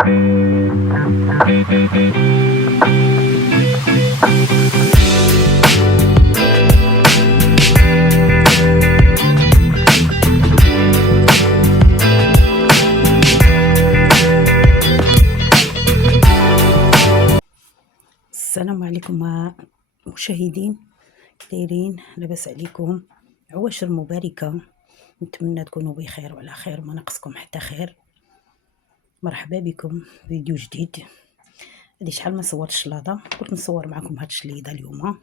السلام عليكم مشاهدين، دايرين؟ لاباس عليكم؟ عواشر مباركه، نتمنى تكونوا بخير وعلى خير، ما ناقصكم حتى خير. مرحبا بكم فيديو جديد. هادي شحال ما صورت الشلاضه، قلت نصور معكم هاد الشليضه اليوم.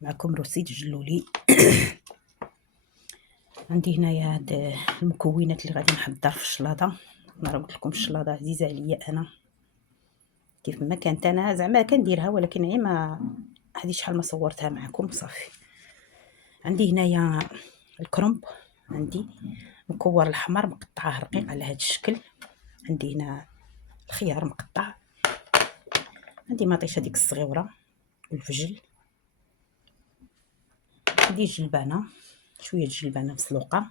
معكم روسيد جلولي. عندي هنايا هاد المكونات اللي غادي نحضر في الشلاضه. انا قلت لكم الشلاضه عزيزه عليا، انا كيف ما كانت انا زعما كنديرها، ولكن غير ما هذه شحال ما صورتها معكم صافي. عندي هنايا الكرنب، عندي مكور الحمر مقطعه رقيق على هذا الشكل، عندي هنا الخيار مقطع، عندي مطيشه ديك الصغيره والفجل، عندي الجلبانه، شويه الجلبانه مسلوقه،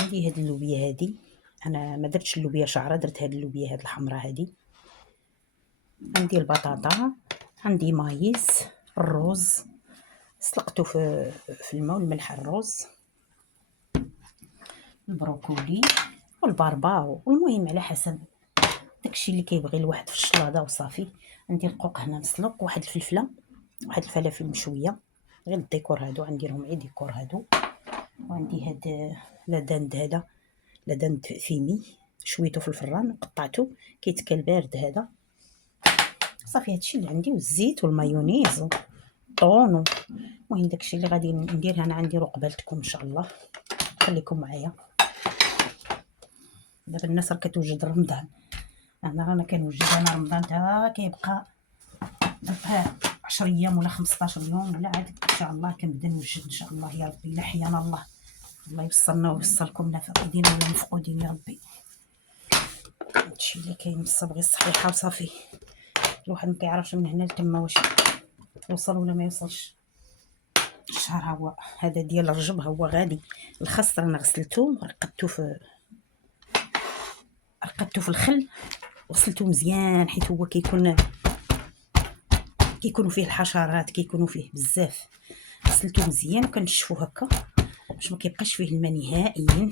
عندي هاد اللوبيا، هادي انا ما درتش اللوبيا شعره، درت هاد اللوبيا هاد الحمراء هادي، عندي البطاطا، عندي مايز، الروز سلقته في الماء والملح، الروز، البروكولي والباربا، والمهم على حسب داكشي اللي كيبغي الواحد في الشلاضه وصافي. عندي القوق هنا مسلوق، واحد الفلفله، واحد الفلافل مشويه، غير الديكور هادو غنديرهم غير ديكور هادو. وعندي هاد لاداند، هذا لاداند فيمي شويته في الفران قطعته كيتكال بارد هذا صافي. هادشي اللي عندي، والزيت والمايونيز والطون، المهم داكشي اللي غادي ندير. انا عندي قبالتكم ان شاء الله، خليكم معايا. دابا الناس راه كتوجد رمضان، انا رانا كنوجد انا رمضان تا كيبقى دابا 10 ايام ولا 15 يوم ولا عاد ان شاء الله كنبدا نوجد ان شاء الله يا ربي، الا حيانا الله. الله يوصلنا ويوصلكم فاقدين ولا مفقودين يا ربي. هادشي اللي كاين، بصح بغي الصحيحه وصافي. الواحد ما كيعرفش من هنا لتما واش يوصل ولا ما يوصلش. الشهر هو هذا ديال الرجب، هو غادي. الخس رانا غسلته رقدته في الخل، وغسلته مزيان حيت هو كيكونوا فيه الحشرات، كيكونوا فيه بزاف. غسلته مزيان وكنشفو هكا باش ما كيبقاش فيه الماء نهائيا.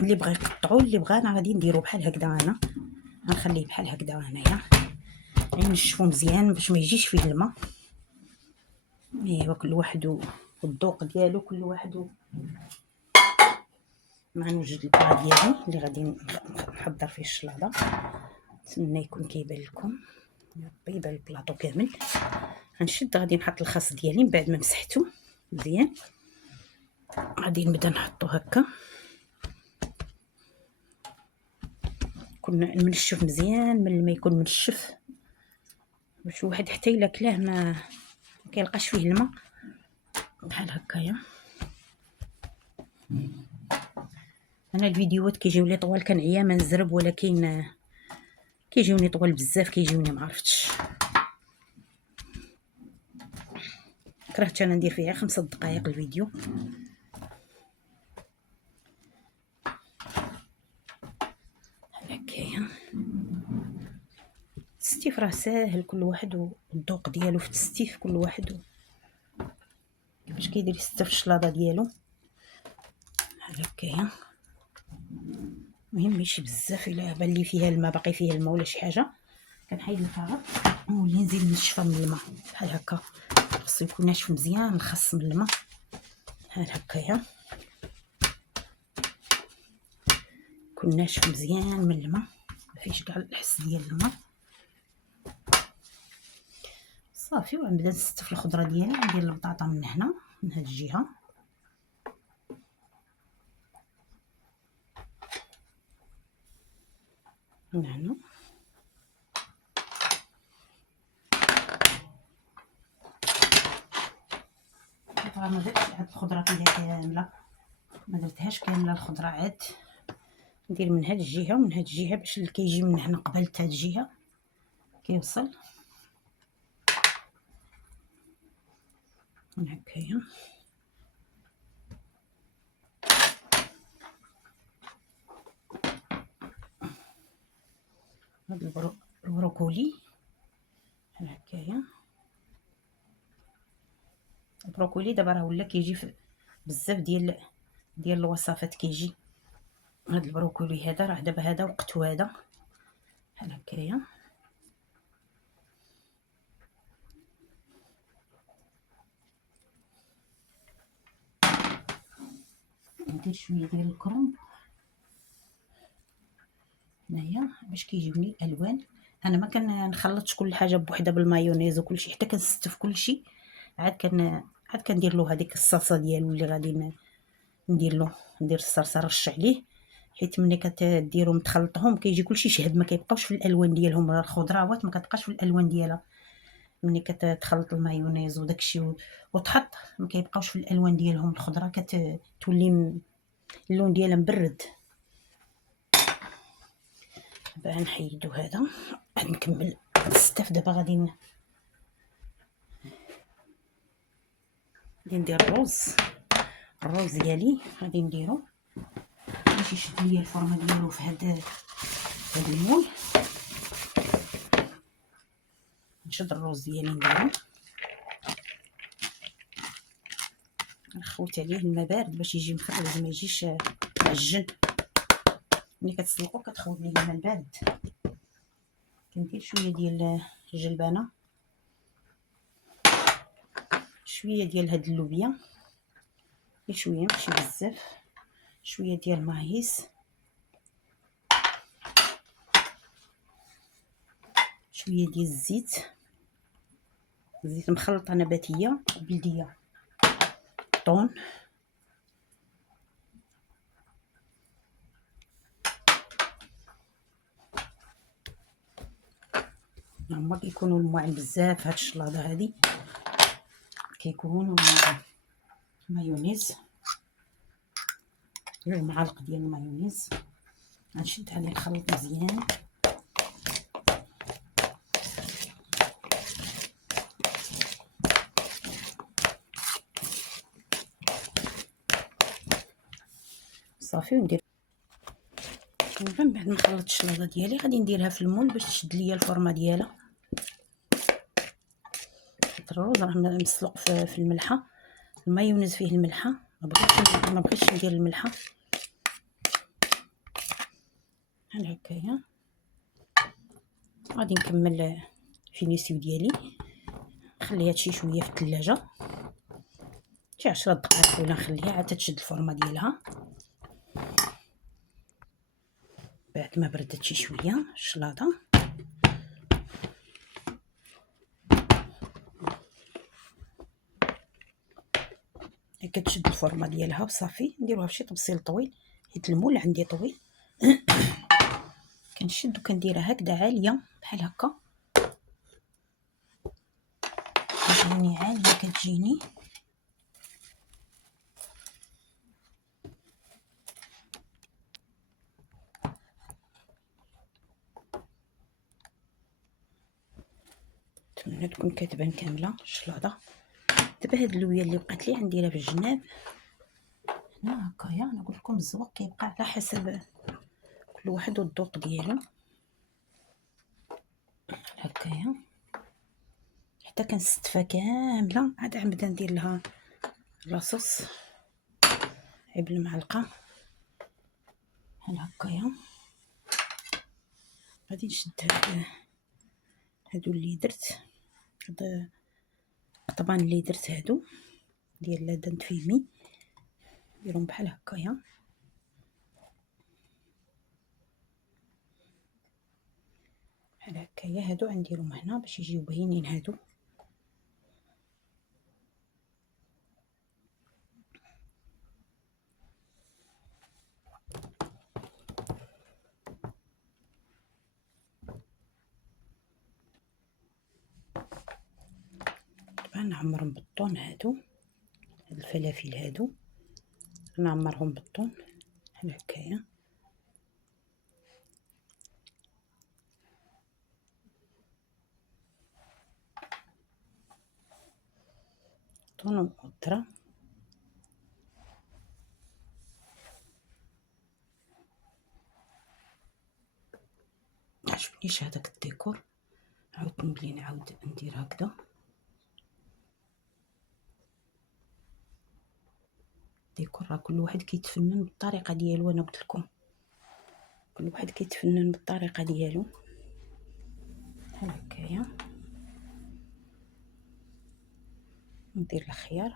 اللي بغى يقطعو، اللي بغى انا غادي نديرو بحال هكذا، انا غنخليه بحال هكذا هنايا، نشفو مزيان باش ما يجيش فيه الماء. ايوا كل واحد والذوق ديالو، كل واحد مع نوجد البلا ديالي اللي غادي نحضر فيه الشلاضه. نتمنى يكون كيبان لكم يا ربي، يبان البلاطو كامل. غنشد، غادي نحط الخس ديالي من بعد ما مسحته مزيان، غادي نبدا نحطو هكا. كنا منشف مزيان من ما يكون منشف، باش واحد حتى الا كلاه ما كيلقاش فيه الماء بحال هكايا. انا الفيديوهات كيجيو لي طوال كنعيا ما نزرب، ولكن كيجيوني طوال بزاف، كيجيوني ما عرفتش. كرهت انا ندير فيها 5 دقائق الفيديو. هكايا التستيف راه ساهل، كل واحد والذوق ديالو في التستيف، كل واحد كيفاش كيدير يستف الشلاضه ديالو بحال هكايا. المهم ماشي بزاف، الا بان لي فيها الماء، باقي فيها الماء ولا شي حاجه، كنحيد الفراغ ونولي نزيد نشفى من الماء بحال هكا. خصو يكون ناشف مزيان الخس من الماء بحال هكايا، يكون ناشف مزيان من الماء، مفيش كاع الحس ديال الماء صافي. وغنبدا نستف الخضره ديالي. ندير البطاطا من هنا، من هاد الجهه، من هنا. ما درتش عاد الخضره فيها كامله، ما درتهاش كامله الخضره، عاد ندير من هاد الجهه ومن هاد الجهه باش اللي كيجي من هنا قبلت هاد الجهه كيوصل من هكايا. هاد البروكولي بحال هكايا. البروكولي دابا راه ولا كيجي في بزاف ديال الوصفات. كيجي هاد البروكولي هذا، راه دابا هذا وقتو هذا بحال هكايا. ندير شويه ديال الكرنب هنايا باش كيجيوني الالوان. انا ما كنخلطش كل حاجه بوحدها بالمايونيز وكلشي، حتى كنستف كلشي، عاد كندير له هذيك الصلصه ديالو اللي غادي ندير الصلصه رش عليه، حيت ملي كتديرهم تخلطهم كيجي كلشي شهب، ما كيبقاوش في الالوان ديالهم. الخضروات ما كتبقاش في الالوان ديالها ملي كتخلط المايونيز وداكشي وتحط، ما كيبقاوش في الالوان ديالهم. الخضره كتولي اللون ديالها مبرد. دابا نحيدو هذا، عاد نكمل الستاف. دابا غادي ندير الرز ديالي، غادي نديرو باش يشد ليا الفورمه ديالو في هذا المول. نشد الرز ديالي نديرو، نخوت عليه الماء بارد باش يجي مخرج، ما يجيش معجن. ملي كتسلقو كتخوت ليه الماء البارد. كندير شويه ديال الجلبانه، شويه ديال هاد اللوبيا، شويه ماشي بزاف، شويه ديال الماهيس، شويه ديال الزيت مخلطه نباتيه بلديه، طون، هما كيكونوا المواعن بزاف. هاد الشلاضه هادي كيكونوا مايونيز، معلقه ديال المايونيز. غنشد عليه الخليط مزيان. صافي وندير من بعد ما نخلط الشلاضه ديالي غادي نديرها في المول باش تشد ليا الفورمه ديالها. الرز راه مسلوق في الملحه، المايونيز فيه الملحه، ما بغيتش ندير الملحه. بحال هكايا. غادي نكمل فينيسيو ديالي، نخليها شي شويه في الثلاجه، شي 10 دقائق ولا نخليها عاد تشد الفورمه ديالها. بعد ما بردت شي شويه الشلاضه كتشد الفورمه ديالها وصافي. نديروها بشي طبسيل طويل حيت المول عندي طويل. كنشد وكنديرها هكذا عاليه بحال هكا، كتجيني عاليه كتجيني. نتمنى تكون كتبان كامله الشلاضه. دابا هاد اللويه اللي بقات لي غنديرها في الجناب هنا هكايا. انا قلت لكم الزواق كيبقى على حسب كل واحد والذوق ديالو. هكايا حتى كنستفها كامله. عاد نبدا ندير لها لاصوص بالمعلقه بحال هكايا. غادي نشد هادو اللي درت، هاد القطبان اللي درت هادو ديال لادانت فيمي، نديرهم بحال هكايا. بحال هكايا هادو غنديرهم هنا باش يجيو باينين هادو. طبعا نعمرهم بالطون هادو، هاد الفلافل هادو نعمرهم بالطون بحال هكايا. طون وخضره عجبنيش هذاك الديكور، عاودت نولي نعاود ندير هكذا. الديكور راه كل واحد كيتفنن بالطريقه ديالو، انا قلت لكم كل واحد كيتفنن بالطريقه ديالو. بحال هكايا ندير الخيار.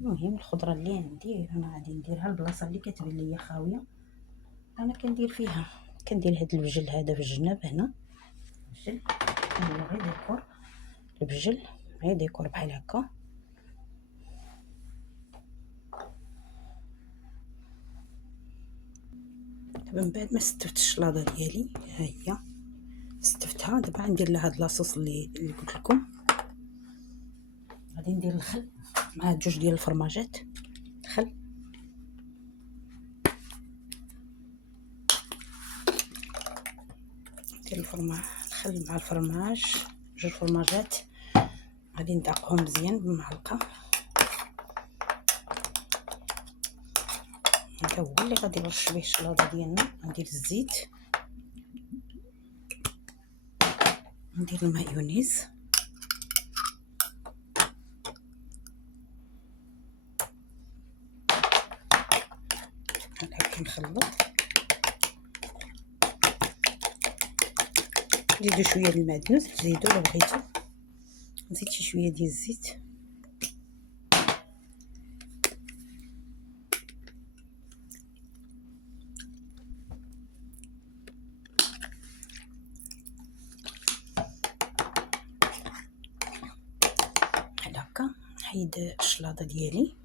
المهم الخضره اللي عندي انا غادي نديرها البلاصه اللي كتبان ليا خاويه، انا كندير فيها. كندير هاد البجل هذا في الجناب هنا، البجل هو غير ديكور، البجل غير ديكور بحال هكا. دابا من بعد ما استفت الشلاضه ديالي، ها هي استفتها. دابا غندير لها هاد لاصوص اللي قلت لكم. غادي ندير الخل مع جوج ديال الفرماجات. الخل ندير الخل مع الفرماج، جوج فرماجات غادي ندعقهم مزيان بمعلقه. هذا هو اللي غادي نرش به الشلاضه ديالنا. ندير الزيت، ندير المايونيز، هكا نخلط. نزيدو شويه د المعدنوس، تزيدو لو بغيتو. نزيد شي شويه ديال الزيت، بحال هكا. نحيد الشلاضه ديالي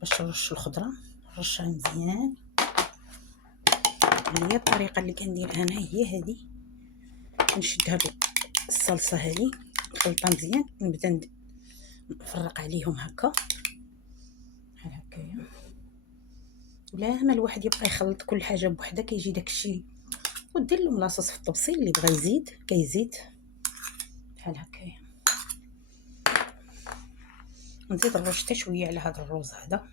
باش نرش الخضره، نرشها مزيان. هي الطريقه اللي كنديرها انا هي هذه. نشد هاد الصلصه هذه نخلطها مزيان، نبدا نفرق عليهم هكا بحال هكايا. ولا ما الواحد يبقى يخلط كل حاجه بوحدها كيجي داكشي. ودير له ملاصص في الطبسيل اللي بغى يزيد كيزيد بحال هكايا. نزيد نرش حتى شويه على هذا الروز هذا.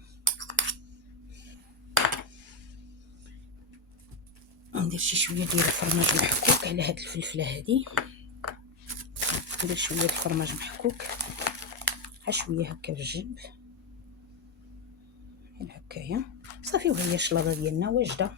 ندير شي شويه ديال الفرماج محكوك على هاد الفلفله هذه. ندير شويه الفرماج محكوك ها شويه هكا في الجنب بحال هكايا. صافي وهي الشلاضه ديالنا واجده.